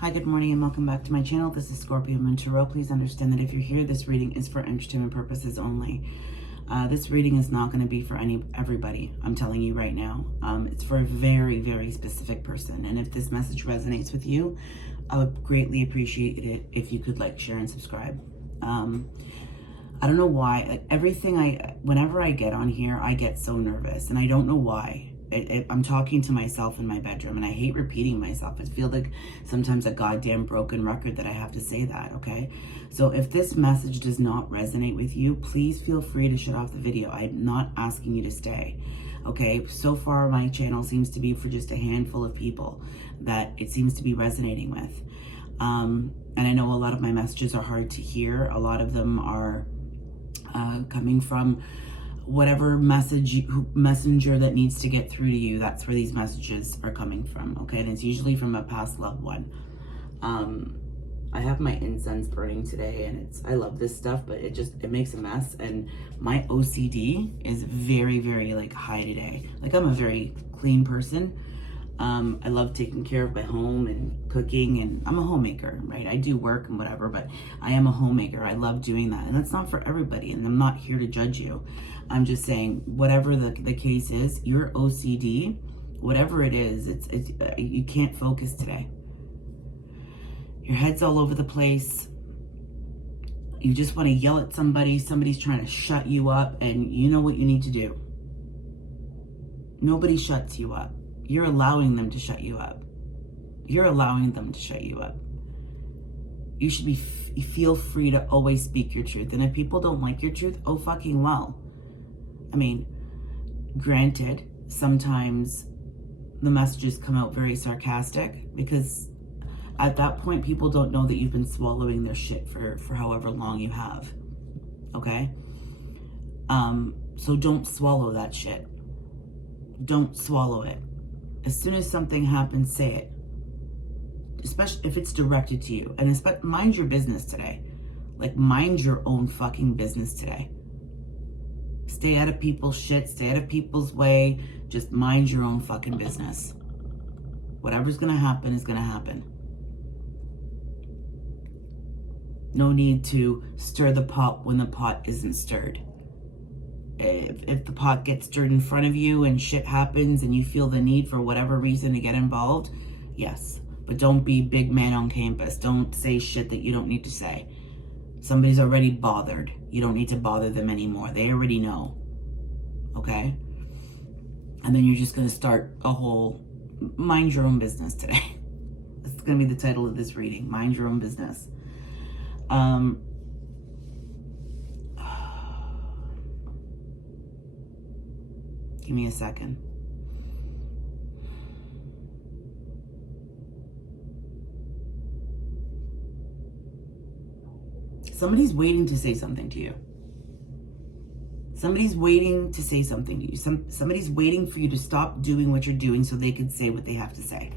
Hi, good morning, and welcome back to my channel. This is Scorpio Moon Tarot. Please understand that if you're here, this reading is for entertainment purposes only. This reading is not going to be for everybody. I'm telling you right now. It's for a very, very specific person. And if this message resonates with you, I would greatly appreciate it if you could like, share, and subscribe. I don't know why. Whenever I get on here, I get so nervous, and I don't know why. I'm talking to myself in my bedroom, and I hate repeating myself. It feels like sometimes a goddamn broken record that I have to say that, okay? So if this message does not resonate with you, please feel free to shut off the video. I'm not asking you to stay, okay? So far, my channel seems to be for just a handful of people that it seems to be resonating with. And I know a lot of my messages are hard to hear. A lot of them are coming from whatever messenger that needs to get through to you. That's where these messages are coming from, okay? And it's usually from a past loved one. I have my incense burning today, and I love this stuff, but it makes a mess, and my OCD is very, very like high today. Like, I'm a very clean person. I love taking care of my home and cooking, and I'm a homemaker, right? I do work and whatever, but I am a homemaker. I love doing that, and that's not for everybody, and I'm not here to judge you. I'm just saying, whatever the case is, your OCD, whatever it is, you can't focus today. Your head's all over the place. You just want to yell at somebody. Somebody's trying to shut you up, and you know what you need to do. Nobody shuts you up. You're allowing them to shut you up. You're allowing them to shut you up. You should feel free to always speak your truth. And if people don't like your truth, oh fucking well. I mean, granted, sometimes the messages come out very sarcastic, because at that point, people don't know that you've been swallowing their shit for however long you have. Okay? So don't swallow that shit. Don't swallow it. As soon as something happens, say it. Especially if it's directed to you. And mind your business today. Like, mind your own fucking business today. Stay out of people's shit. Stay out of people's way. Just mind your own fucking business. Whatever's gonna happen is gonna happen. No need to stir the pot when the pot isn't stirred. If the pot gets stirred in front of you and shit happens and you feel the need for whatever reason to get involved, yes. But don't be big man on campus. Don't say shit that you don't need to say. Somebody's already bothered. You don't need to bother them anymore. They already know. Okay? And then you're just going to start a whole mind your own business today. That's going to be the title of this reading. Mind your own business. Give me a second. Somebody's waiting to say something to you. Somebody's waiting to say something to you. Somebody's waiting for you to stop doing what you're doing so they can say what they have to say.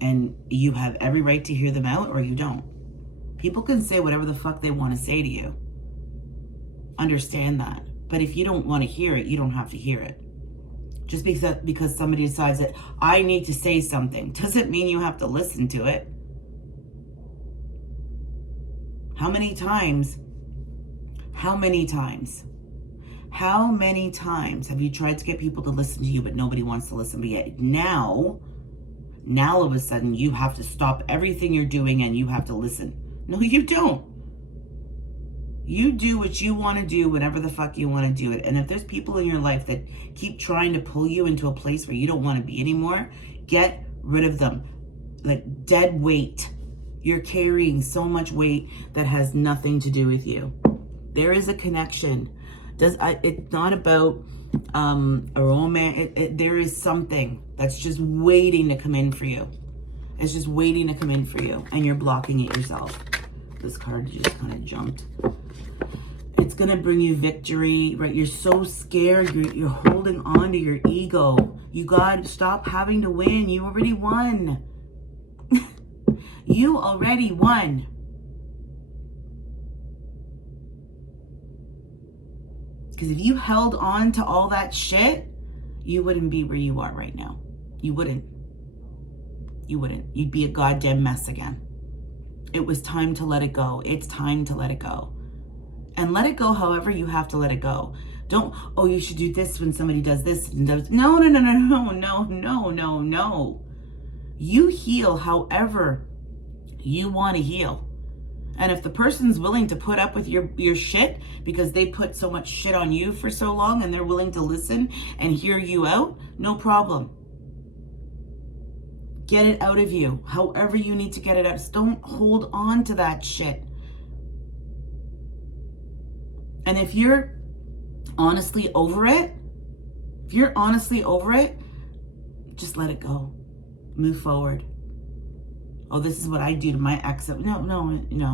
And you have every right to hear them out, or you don't. People can say whatever the fuck they want to say to you. Understand that. But if you don't want to hear it, you don't have to hear it. Just because somebody decides that I need to say something doesn't mean you have to listen to it. How many times have you tried to get people to listen to you, but nobody wants to listen? But yet now all of a sudden you have to stop everything you're doing and you have to listen. No, you don't. You do what you want to do whenever the fuck you want to do it. And if there's people in your life that keep trying to pull you into a place where you don't want to be anymore, get rid of them. Like dead weight. You're carrying so much weight that has nothing to do with you. There is a connection. It's not about a romance. There is something that's just waiting to come in for you. It's just waiting to come in for you, and you're blocking it yourself. This card just kind of jumped. It's going to bring you victory, right? You're so scared. You're holding on to your ego. You got to stop having to win. You already won. You already won. Because if you held on to all that shit, you wouldn't be where you are right now. You wouldn't. You wouldn't. You'd be a goddamn mess again. It was time to let it go. It's time to let it go. And let it go however you have to let it go. Don't, oh, you should do this when somebody does this and does. No. You heal however you want to heal. And if the person's willing to put up with your shit because they put so much shit on you for so long and they're willing to listen and hear you out, no problem. Get it out of you, however you need to get it out. Just don't hold on to that shit. And if you're honestly over it, just let it go. Move forward. Oh, this is what I do to my ex. No.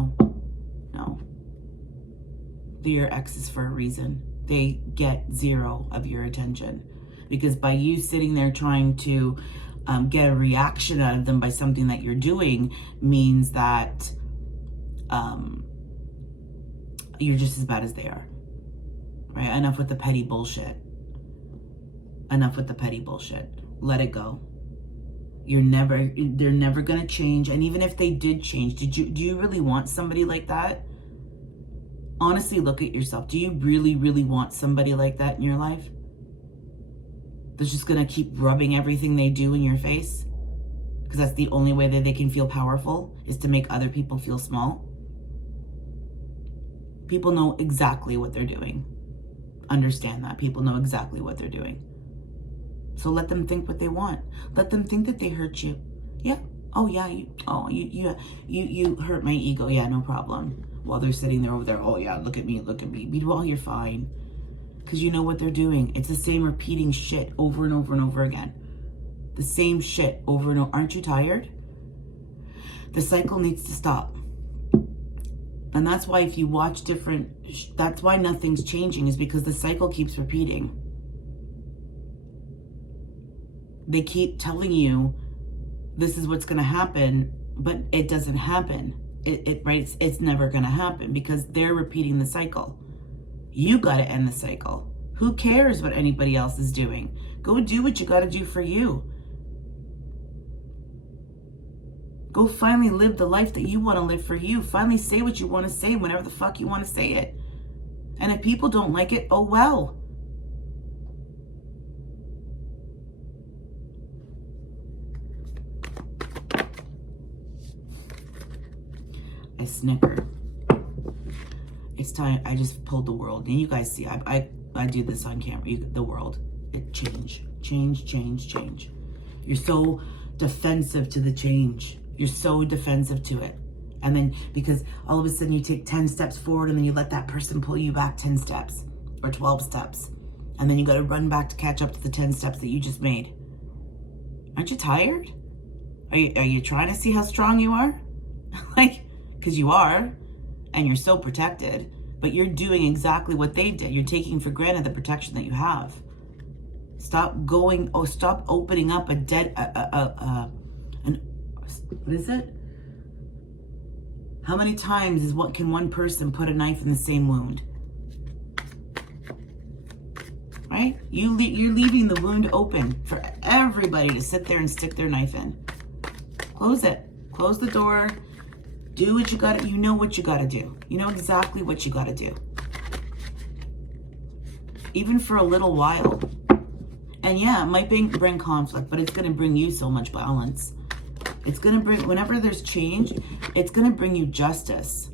They're your exes for a reason. They get zero of your attention. Because by you sitting there trying to get a reaction out of them by something that you're doing means that you're just as bad as they are. Right? Enough with the petty bullshit. Let it go. They're never going to change. And even if they did change, do you really want somebody like that? Honestly, look at yourself. Do you really, really want somebody like that in your life? That's just going to keep rubbing everything they do in your face? Because that's the only way that they can feel powerful, is to make other people feel small. People know exactly what they're doing. Understand that. People know exactly what they're doing. So let them think what they want. Let them think that they hurt you. Yeah. Oh yeah. You hurt my ego. Yeah, no problem. While they're sitting there over there. Oh yeah, look at me. Well, you're fine. Because you know what they're doing. It's the same repeating shit over and over and over again. The same shit over and over. Aren't you tired? The cycle needs to stop. And that's why if you watch that's why nothing's changing, is because the cycle keeps repeating. They keep telling you this is what's going to happen, but it doesn't happen. It's never going to happen because they're repeating the cycle. You got to end the cycle. Who cares what anybody else is doing? Go do what you got to do for you. Go finally live the life that you want to live for you. Finally say what you want to say whenever the fuck you want to say it. And if people don't like it, oh well. I snicker. It's time. I just pulled the world. And you guys see, I do this on camera. The world. It change. You're so defensive to the change. You're so defensive to it. And then because all of a sudden you take 10 steps forward and then you let that person pull you back 10 steps or 12 steps. And then you got to run back to catch up to the 10 steps that you just made. Aren't you tired? Are you trying to see how strong you are? Because you are, and you're so protected, but you're doing exactly what they did. You're taking for granted the protection that you have. Stop opening up what is it? How many times can one person put a knife in the same wound? Right? You're leaving the wound open for everybody to sit there and stick their knife in. Close it. Close the door. Do what you got to. You know what you got to do. You know exactly what you got to do. Even for a little while. And yeah, it might bring conflict, but it's going to bring you so much balance. It's going to bring, whenever there's change, it's going to bring you justice.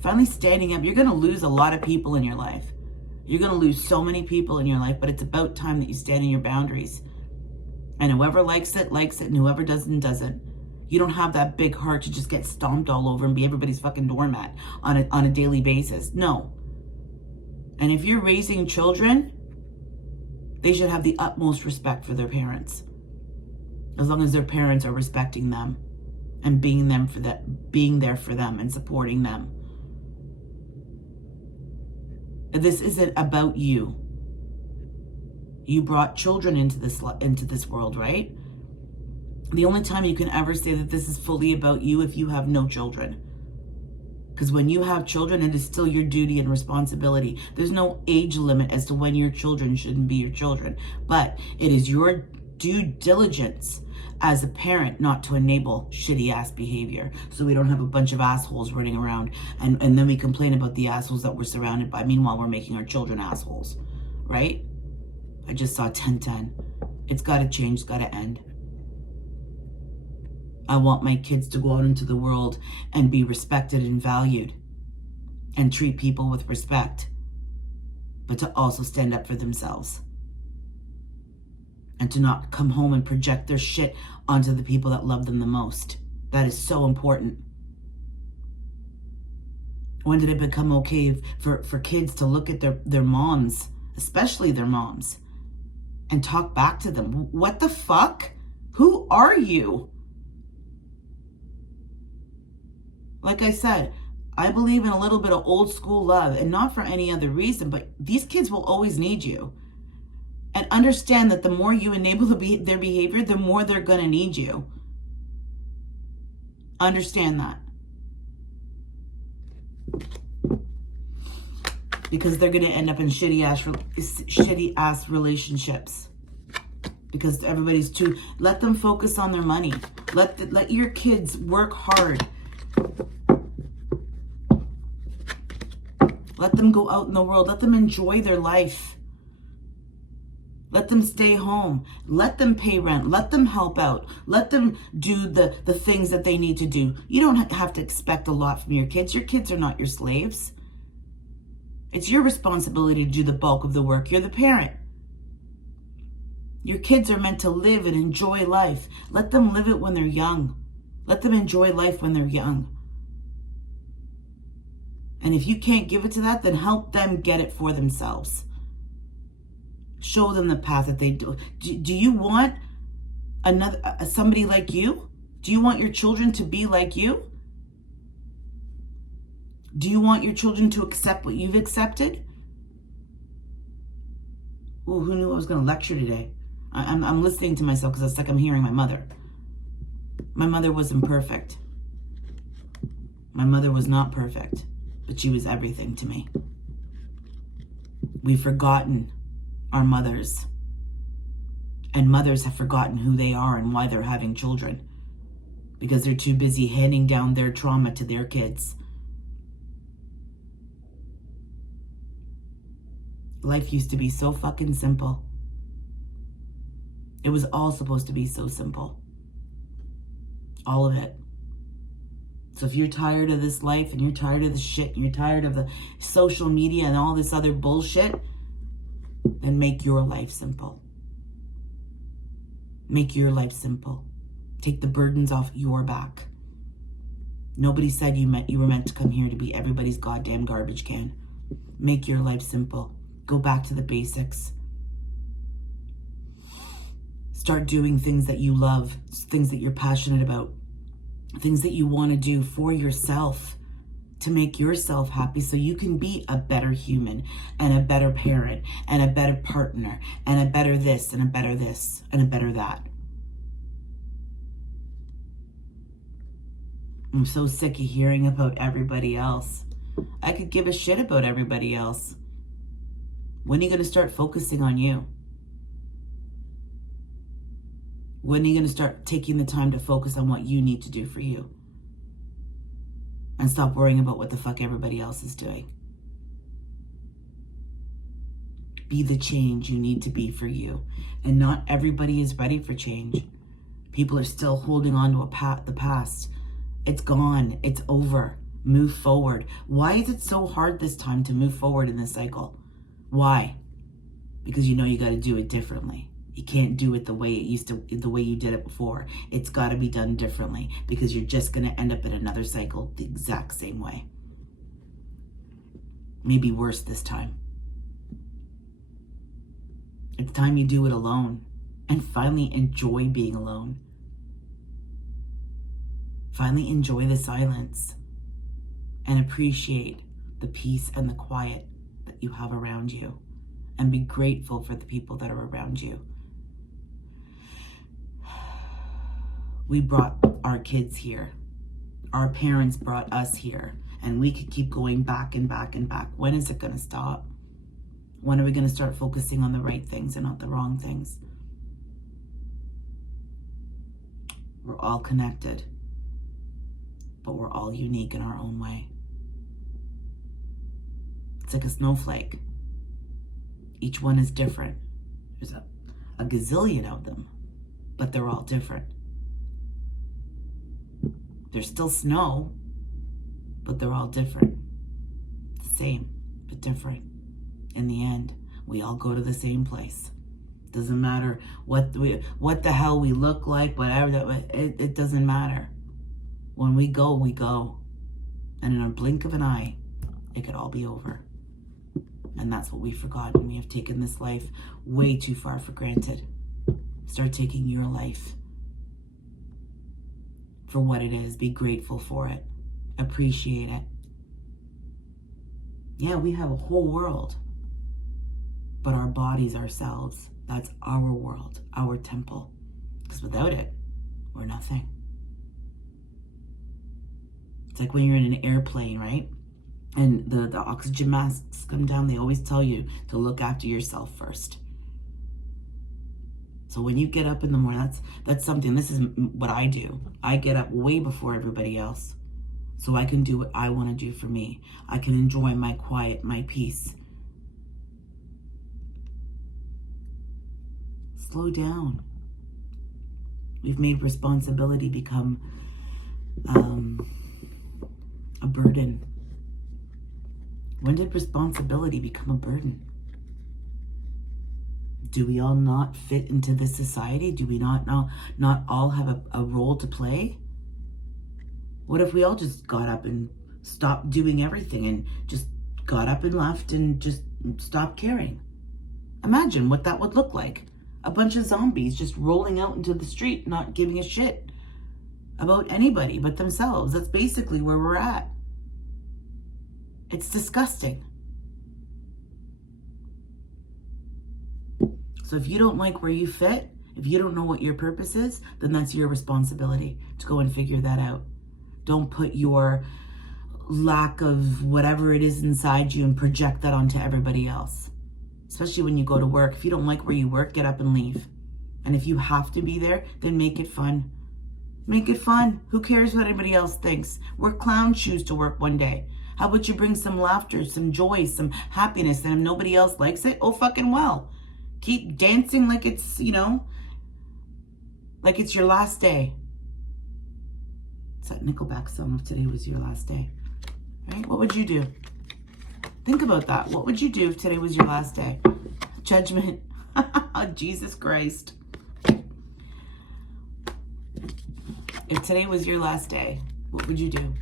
Finally standing up. You're going to lose a lot of people in your life. You're going to lose so many people in your life, but it's about time that you stand in your boundaries. And whoever likes it, and whoever doesn't. You don't have that big heart to just get stomped all over and be everybody's fucking doormat on a daily basis. No. And if you're raising children, they should have the utmost respect for their parents. As long as their parents are respecting them and being there for them and supporting them. This isn't about you. You brought children into this world, right? The only time you can ever say that this is fully about you if you have no children. Because when you have children, it is still your duty and responsibility. There's no age limit as to when your children shouldn't be your children. But it is your due diligence as a parent not to enable shitty ass behavior, so we don't have a bunch of assholes running around and then we complain about the assholes that we're surrounded by. Meanwhile, we're making our children assholes, right? I just saw 1010. It's got to change. It's got to end. I want my kids to go out into the world and be respected and valued and treat people with respect, but to also stand up for themselves and to not come home and project their shit onto the people that love them the most. That is so important. When did it become okay for kids to look at their moms, especially their moms, and talk back to them? What the fuck? Who are you? Like I said, I believe in a little bit of old school love, and not for any other reason, but these kids will always need you. And understand that the more you enable their behavior, the more they're going to need you. Understand that. Because they're going to end up in shitty ass relationships. Because everybody's too... Let them focus on their money. Let your kids work hard. Let them go out in the world. Let them enjoy their life. Let them stay home. Let them pay rent. Let them help out. Let them do the things that they need to do. You don't have to expect a lot from your kids. Your kids are not your slaves. It's your responsibility to do the bulk of the work. You're the parent. Your kids are meant to live and enjoy life. Let them live it when they're young. Let them enjoy life when they're young. And if you can't give it to that, then help them get it for themselves. Show them the path that they do. Do you want somebody like you? Do you want your children to be like you? Do you want your children to accept what you've accepted? Ooh, who knew I was going to lecture today? I'm listening to myself because it's like I'm hearing my mother. My mother wasn't perfect. My mother was not perfect. But she was everything to me. We've forgotten our mothers. And mothers have forgotten who they are and why they're having children. Because they're too busy handing down their trauma to their kids. Life used to be so fucking simple. It was all supposed to be so simple. All of it. So if you're tired of this life and you're tired of the shit and you're tired of the social media and all this other bullshit, then make your life simple. Make your life simple. Take the burdens off your back. Nobody said you were meant to come here to be everybody's goddamn garbage can. Make your life simple. Go back to the basics. Start doing things that you love, things that you're passionate about. Things that you want to do for yourself to make yourself happy so you can be a better human and a better parent and a better partner and a better this and a better this and a better that. I'm so sick of hearing about everybody else. I could give a shit about everybody else. When are you going to start focusing on you? When are you going to start taking the time to focus on what you need to do for you? And stop worrying about what the fuck everybody else is doing. Be the change you need to be for you. And not everybody is ready for change. People are still holding on to the past. It's gone. It's over. Move forward. Why is it so hard this time to move forward in this cycle? Why? Because you know you got to do it differently. You can't do it the way you did it before. It's got to be done differently because you're just going to end up in another cycle the exact same way. Maybe worse this time. It's time you do it alone and finally enjoy being alone. Finally enjoy the silence and appreciate the peace and the quiet that you have around you, and be grateful for the people that are around you. We brought our kids here. Our parents brought us here. And we could keep going back and back and back. When is it going to stop? When are we going to start focusing on the right things and not the wrong things? We're all connected, but we're all unique in our own way. It's like a snowflake. Each one is different. There's a gazillion of them, but they're all different. There's still snow, but they're all different. The same, but different. In the end, we all go to the same place. Doesn't matter what the hell we look like, whatever. It doesn't matter. When we go, we go. And in a blink of an eye, it could all be over. And that's what we forgot when we have taken this life way too far for granted. Start taking your life for what it is. Be grateful for it. Appreciate it. Yeah, we have a whole world, but our bodies ourselves, that's our world, our temple. Because without it, we're nothing. It's like when you're in an airplane, right? And the oxygen masks come down, they always tell you to look after yourself first. So when you get up in the morning, that's something, this is what I do. I get up way before everybody else so I can do what I want to do for me. I can enjoy my quiet, my peace. Slow down. We've made responsibility become a burden. When did responsibility become a burden? Do we all not fit into this society? Do we not all have a role to play? What if we all just got up and stopped doing everything and just got up and left and just stopped caring? Imagine what that would look like. A bunch of zombies just rolling out into the street, not giving a shit about anybody but themselves. That's basically where we're at. It's disgusting. So if you don't like where you fit, if you don't know what your purpose is, then that's your responsibility to go and figure that out. Don't put your lack of whatever it is inside you and project that onto everybody else. Especially when you go to work. If you don't like where you work, get up and leave. And if you have to be there, then make it fun. Make it fun. Who cares what anybody else thinks? Wear clown shoes to work one day. How about you bring some laughter, some joy, some happiness, and if nobody else likes it, oh fucking well. Keep dancing like it's, like it's your last day. It's that Nickelback song, If Today Was Your Last Day. Right? What would you do? Think about that. What would you do if today was your last day? Judgment. Jesus Christ. If today was your last day, what would you do?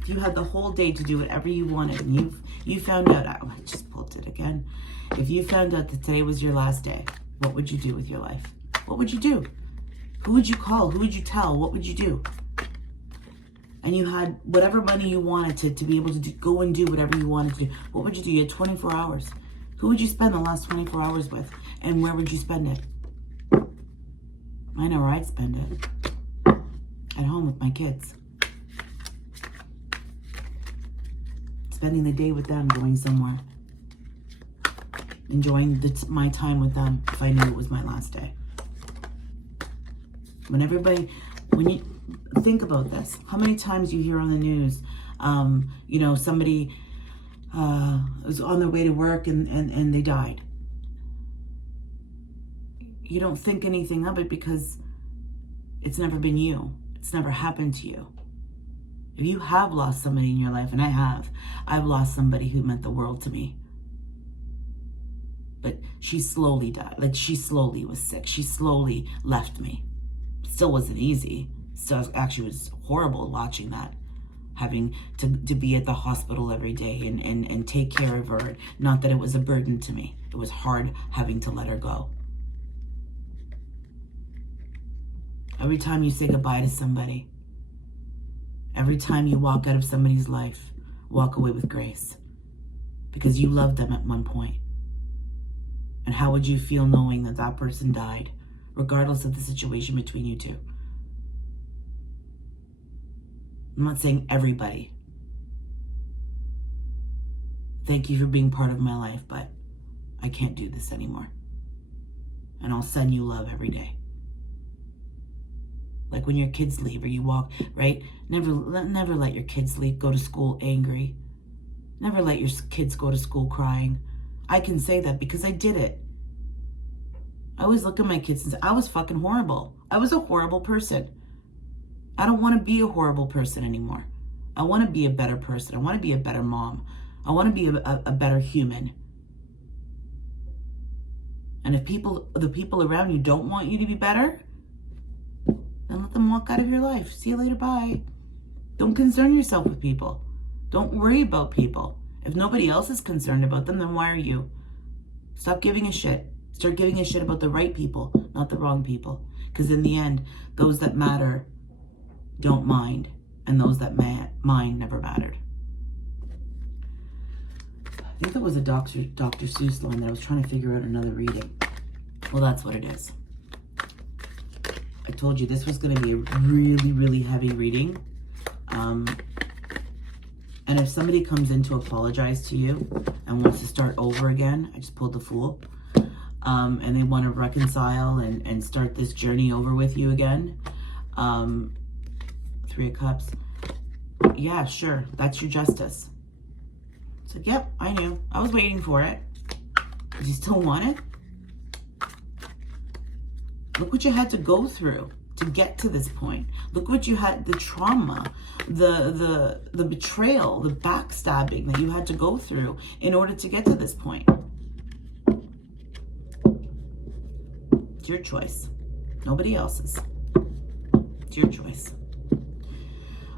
If you had the whole day to do whatever you wanted and you found out, I just pulled it again. If you found out that today was your last day, what would you do with your life? What would you do? Who would you call? Who would you tell? What would you do? And you had whatever money you wanted to be able to go and do whatever you wanted to do. What would you do? You had 24 hours. Who would you spend the last 24 hours with? And where would you spend it? I know where I'd spend it. At home with my kids. Spending the day with them, going somewhere. Enjoying my time with them if I knew it was my last day. When you think about this, how many times you hear on the news, somebody was on their way to work and they died. You don't think anything of it because it's never been you. It's never happened to you. If you have lost somebody in your life, and I've lost somebody who meant the world to me. But she slowly died. Like, she slowly was sick. She slowly left me. Still wasn't easy. Still, actually, it was horrible watching that. Having to be at the hospital every day and take care of her. Not that it was a burden to me. It was hard having to let her go. Every time you say goodbye to somebody, every time you walk out of somebody's life, walk away with grace. Because you loved them at one point. And how would you feel knowing that that person died, regardless of the situation between you two? I'm not saying everybody. Thank you for being part of my life, but I can't do this anymore. And I'll send you love every day. Like when your kids leave or you walk, right? Never let your kids leave, go to school angry. Never let your kids go to school crying. I can say that because I did it. I always look at my kids and say, I was fucking horrible. I was a horrible person. I don't want to be a horrible person anymore. I want to be a better person. I want to be a better mom. I want to be a better human. And if the people around you don't want you to be better, then let them walk out of your life. See you later, bye. Don't concern yourself with people. Don't worry about people. If nobody else is concerned about them, then why are you? Stop giving a shit. Start giving a shit about the right people, not the wrong people. Because in the end, those that matter don't mind, and those that mind never mattered. I think that was a Dr. Seuss line that I was trying to figure out another reading. Well, that's what it is. I told you this was going to be a really, really heavy reading. And if somebody comes in to apologize to you and wants to start over again, I just pulled the Fool, and they want to reconcile and start this journey over with you again, Three of Cups, yeah, sure, that's your justice. It's like, yep, I knew. I was waiting for it. Do you still want it? Look what you had to go through to get to this point. Look what you had, the trauma, the betrayal, the backstabbing that you had to go through in order to get to this point. It's your choice. Nobody else's. It's your choice.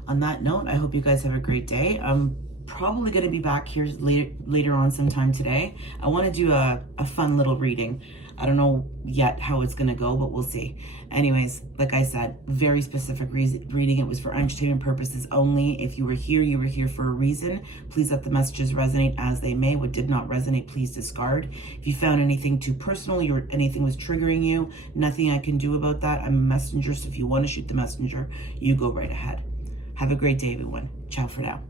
On that note, I hope you guys have a great day. I'm probably going to be back here later on sometime today. I want to do a fun little reading. I don't know yet how it's going to go, but we'll see. Anyways, like I said, very specific reading. It was for entertainment purposes only. If you were here for a reason. Please let the messages resonate as they may. What did not resonate, please discard. If you found anything too personal or anything was triggering you, nothing I can do about that. I'm a messenger, so if you want to shoot the messenger, you go right ahead. Have a great day, everyone. Ciao for now.